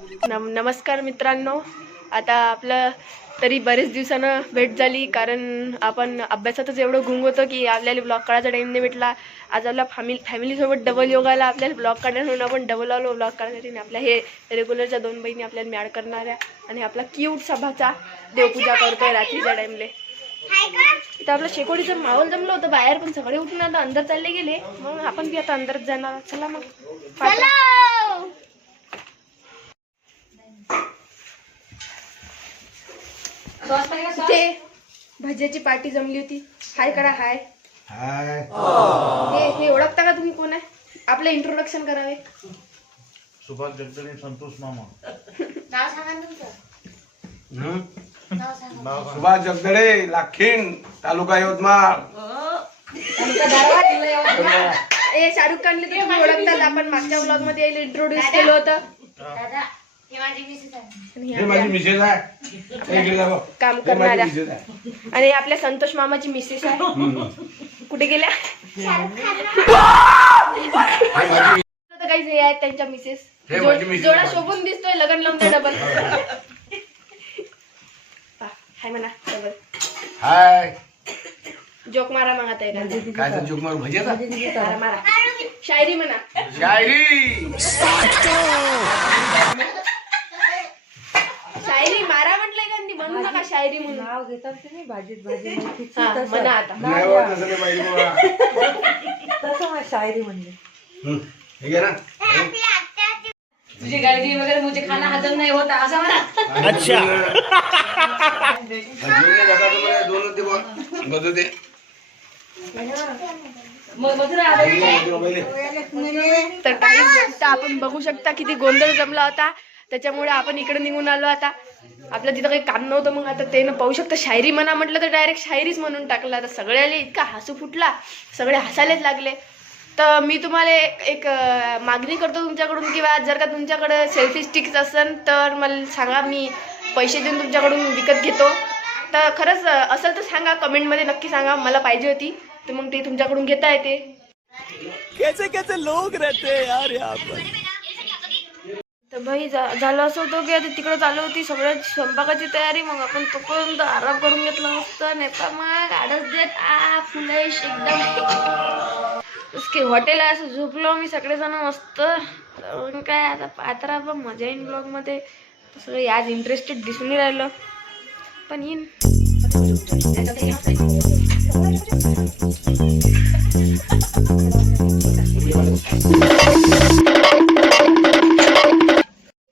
नमस्कार मित्रांनो, आता आपलं तरी बरेच दिवसानं भेट झाली, कारण आपण अभ्यासातच एवढं गुंग होतो की आपल्याला ब्लॉग काढायचा टाईम नाही भेटला. आज आपल्या फॅमिलीसोबत डबल योगाला आपल्याला ब्लॉग काढणार म्हणून आपण डबल आलो ब्लॉग काढण्यासाठी. आपल्या हे रेग्युलरच्या 2 बहिणी आपल्याला मॅड करणाऱ्या आणि आपला क्यूट सभाचा देवपूजा करतोय रात्रीच्या टाईमले. इथं आपलं शेकोडीचं माहोल जमलं होतं बाहेर, पण सगळे उठून आता अंदर चालले गेले. मग आपण बी आता अंदरच जाणार. चला मग इथे भज्याची पार्टी जमली होती. हाय करा. हाय हे ओळखता का तुम्ही? कोण आहे? आपलं इंट्रोडक्शन करावे. सुभाष जगदळे, संतोष मामा. नाव सांगा तुमचं. सुभाष जगदळे, लाखीण, तालुका यवतमाळ. शाहरुख खानले तर तुम्ही ओळखतात. आपण मागच्या ब्लॉग मध्ये इंट्रोड्यूस केलं होतं. दादा हे माझी मिसेस आहे. हे माझी मिसेस आहे, काम करणाऱ्या. आणि आपल्या संतोष मामाची मिसेस आहे. कुठे गेल्या? काही हे आहेत त्यांच्या मिसेस. जोडा शोभून दिसतोय. लग्न लावून द्या डबल. हाय म्हणा डबल. हाय. जोक मारा मग आता. काय जोक मारू? भज्याचा मारा मारा. शायरी म्हणा. शायरी. शायरी मारा म्हटलंय का? म्हणू नका शायरी म्हणून. नाव घेतात ते नाही भाजीत भाजी म्हणा आता. तसं शायरी म्हणजे हे घे ना. तुझी गाडी वगैरे मुझे खाना हजम नाही होता असं म्हणा. अच्छा. दोन ते बघ ते. तर काही आपण बघू शकता किती गोंधळ जमला होता. त्याच्यामुळे आपण इकडे निघून आलो. आता आपलं तिथं काही काम नव्हतं. मग आता ते पाहू शकता. शायरी म्हणा म्हटलं तर डायरेक्ट शायरीच म्हणून टाकलं. आता सगळ्याला इतका हसू फुटला, सगळे हसायलाच लागले. तर मी तुम्हाला एक मागणी करतो तुमच्याकडून, किंवा जर का तुमच्याकडे सेल्फी स्टिक्स असेल तर मला सांगा. मी पैसे देऊन तुमच्याकडून विकत घेतो. तर खरंच असेल तर सांगा, कमेंटमध्ये नक्की सांगा. मला पाहिजे होती तर मग ते तुमच्याकडून घेता येते. कैसे कैसे लोग रहते हैं यार यहाँ पर. तर भाई झालं असं होतं की आता तिकडं चालू होती सगळ्या स्वयंपाकाची तयारी. मग आपण तोपर्यंत आराम करून घेतला मस्त. नेता मग आडच देत फुलेश एकदम उसके हॉटेल आहे. असं झोपलो मी सगळेजण मस्त. तर काय आता पात्र आपण मजा येईन ब्लॉगमध्ये. सगळं आज इंटरेस्टेड दिसून नाही राहिलं, पण येईन.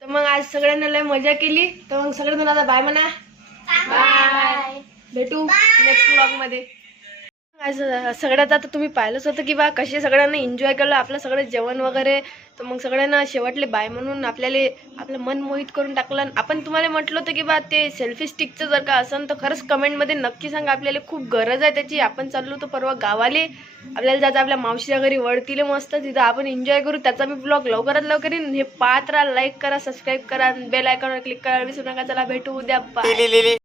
मग आज सगळ्यांना लय मजा केली. तर मग सगळेजण आता बाय म्हणा. बाय. भेटू नेक्स्ट ब्लॉग मध्ये. आज सगळ्यात आता तुम्ही पाहिलंच होतं की बा कसे सगळ्यांना एन्जॉय केलं आपलं सगळं जेवण वगैरे. तर मग सगळ्यांना शेवटले बाय म्हणून आपल्याला आपलं मन मोहित करून टाकलं. आपण तुम्हाला म्हटलं होतं की बा ते सेल्फी स्टिकचं जर का असेल तर खरंच कमेंटमध्ये नक्की सांगा. आपल्याला खूप गरज आहे त्याची. आपण चाललो होतो परवा गावाले. आपल्याला जायचं आपल्या मावशीच्या घरी वळतीले मस्त. तिथं आपण एन्जॉय करू. त्याचा मी ब्लॉग लवकरात लवकर येईन. हे पाहत राहा, लाईक करा, सबस्क्राईब करा, बेल आयकॉनवर क्लिक करायला विसरू नका. चला भेटू उद्या. बाय.